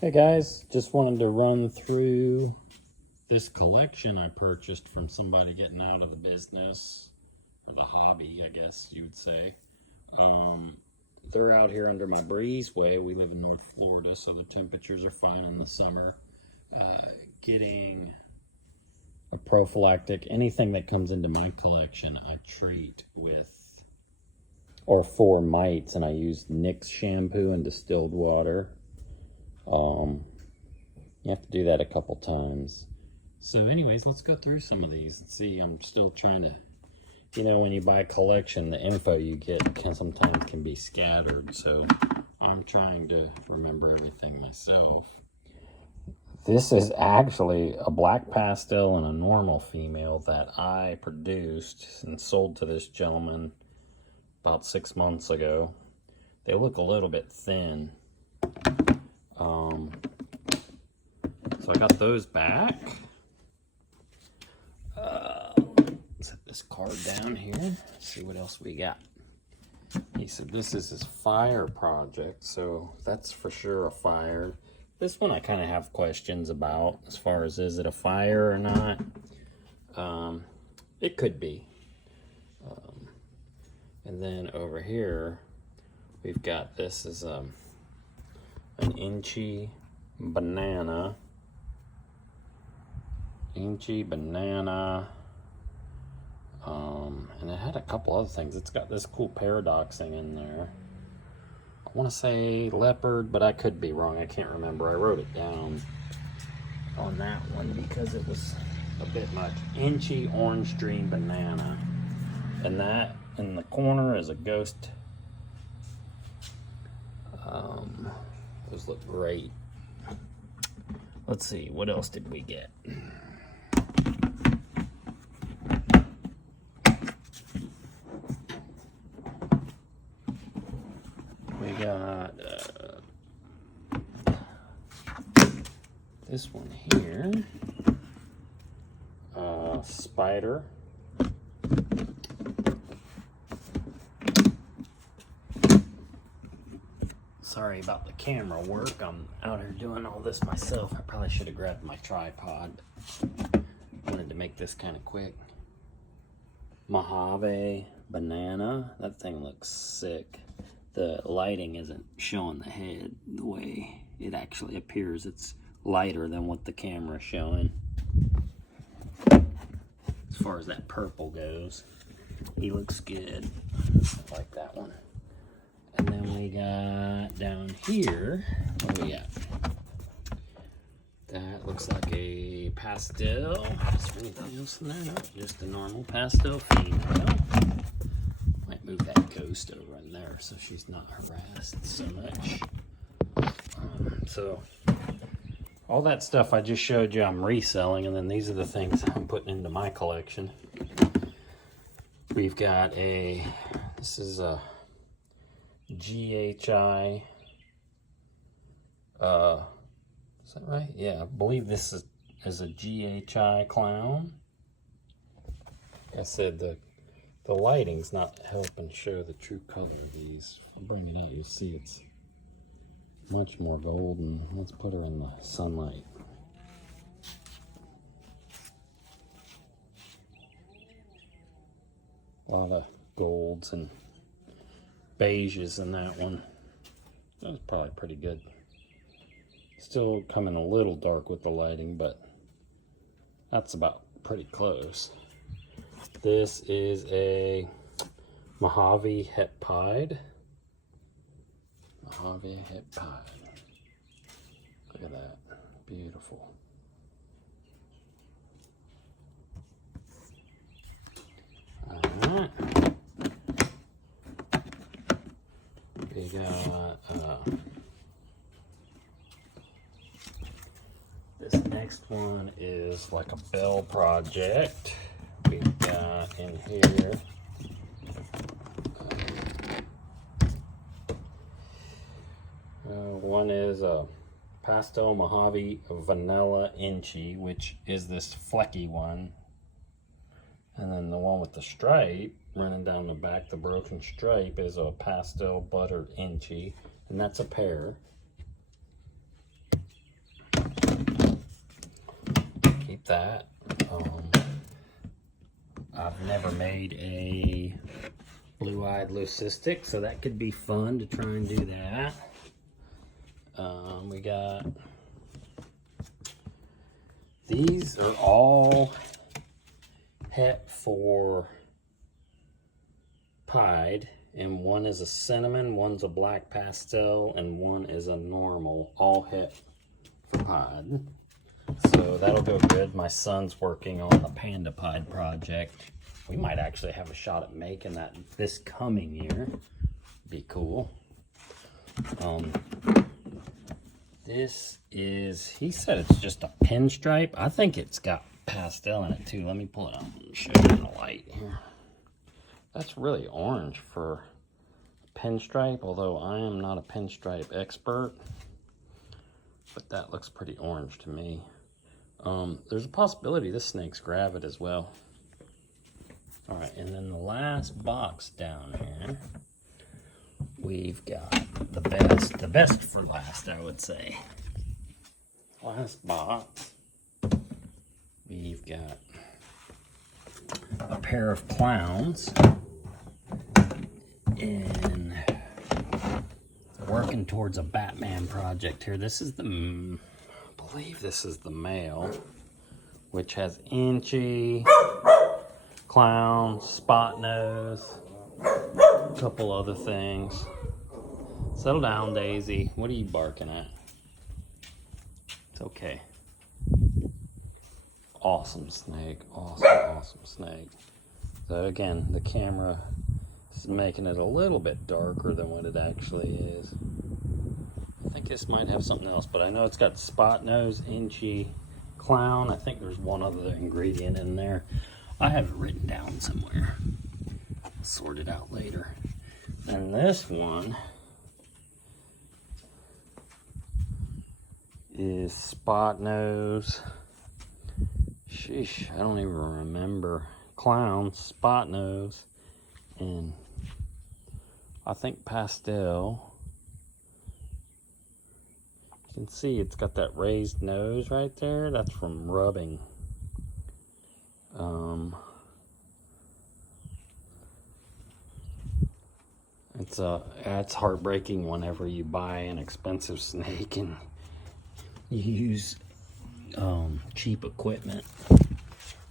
Hey guys, just wanted to run through this collection I purchased from somebody getting out of the business, or the hobby, I guess you would say. They're out here under my breezeway. We live in North Florida, so the temperatures are fine in the summer. Getting a prophylactic, anything that comes into my collection, I treat with or for mites, and I use Nix shampoo and distilled water. You have to do that a couple times. So anyways, let's go through some of these and see. I'm still trying to, when you buy a collection, the info you get sometimes can be scattered. So I'm trying to remember everything myself. This is actually a black pastel and a normal female that I produced and sold to this gentleman about 6 months ago. They look a little bit thin. So I got those back. Set this card down here. Let's see what else we got. He said this is his fire project, so that's for sure a fire. This one I kind of have questions about as far as is it a fire or not. It could be. And then over here we've got this is an Inchi banana. Inchi banana. And it had a couple other things. It's got this cool paradox thing in there. I want to say leopard, but I could be wrong. I can't remember. I wrote it down on that one because it was a bit much. Inchi orange dream banana. And that in the corner is a ghost. Those look great. Let's see, what else did we get? We got this one here, spider. Sorry about the camera work. I'm out here doing all this myself. I probably should have grabbed my tripod. Wanted to make this kind of quick. Mojave banana. That thing looks sick. The lighting isn't showing the head the way it actually appears. It's lighter than what the camera's showing. As far as that purple goes, he looks good. I like that one. And then we got down here, what do we got? That looks like a pastel. Is there anything else in there? No, just a normal pastel female. Might move that ghost over in there so she's not harassed so much. So all that stuff I just showed you I'm reselling, and then these are the things I'm putting into my collection. We've got this is a GHI, is that right? Yeah, I believe this is a GHI clown. Like I said, the lighting's not helping show the true color of these. If I bring it out, you'll see it's much more golden. Let's put her in the sunlight. A lot of golds and beiges in that one. That was probably pretty good. Still coming a little dark with the lighting, but that's about pretty close. This is a Mojave het pied. Mojave het pied. Look at that. Beautiful. Alright. We got this next one is like a bell project. We got in here one is a pastel Mojave vanilla Inchi, which is this flecky one, and then the one with the stripe running down the back, the broken stripe, is a pastel buttered Inchi, and that's a pair. that. I've never made a blue-eyed leucistic, so that could be fun to try and do that. We got, these are all het for pied, and one is a cinnamon, one's a black pastel, and one is a normal, all het for pied. So that'll go good. My son's working on the Panda Pied project. We might actually have a shot at making that this coming year. Be cool. This is, he said it's just a pinstripe. I think it's got pastel in it too. Let me pull it out and show you in the light here. That's really orange for pinstripe, although I am not a pinstripe expert. But that looks pretty orange to me. There's a possibility this snake's gravid as well. All right, and then the last box down here, we've got the best for last, I would say. Last box, we've got a pair of clowns in working towards a Batman project here. This is the, I believe this is the male, which has Inchy, Clown, Spot Nose, a couple other things. Settle down, Daisy. What are you barking at? It's okay. Awesome snake. Awesome snake. So again, the camera is making it a little bit darker than what it actually is. I think this might have something else, but I know it's got Spot Nose, Inchy, Clown. I think there's one other ingredient in there. I have it written down somewhere. I'll sort it out later. And this one is Spot Nose. Sheesh, I don't even remember. Clown, Spot Nose, and I think pastel. You can see it's got that raised nose right there. That's from rubbing. It's heartbreaking whenever you buy an expensive snake and you use cheap equipment.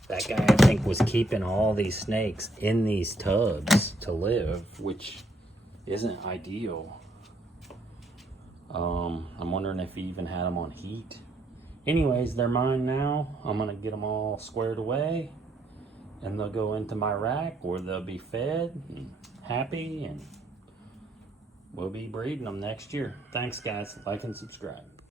That guy, I think, was keeping all these snakes in these tubs to live, which isn't ideal. I'm wondering if he even had them on heat. Anyways, they're mine now. I'm gonna get them all squared away, and they'll go into my rack where they'll be fed and happy, and we'll be breeding them next year. Thanks, guys. Like and subscribe.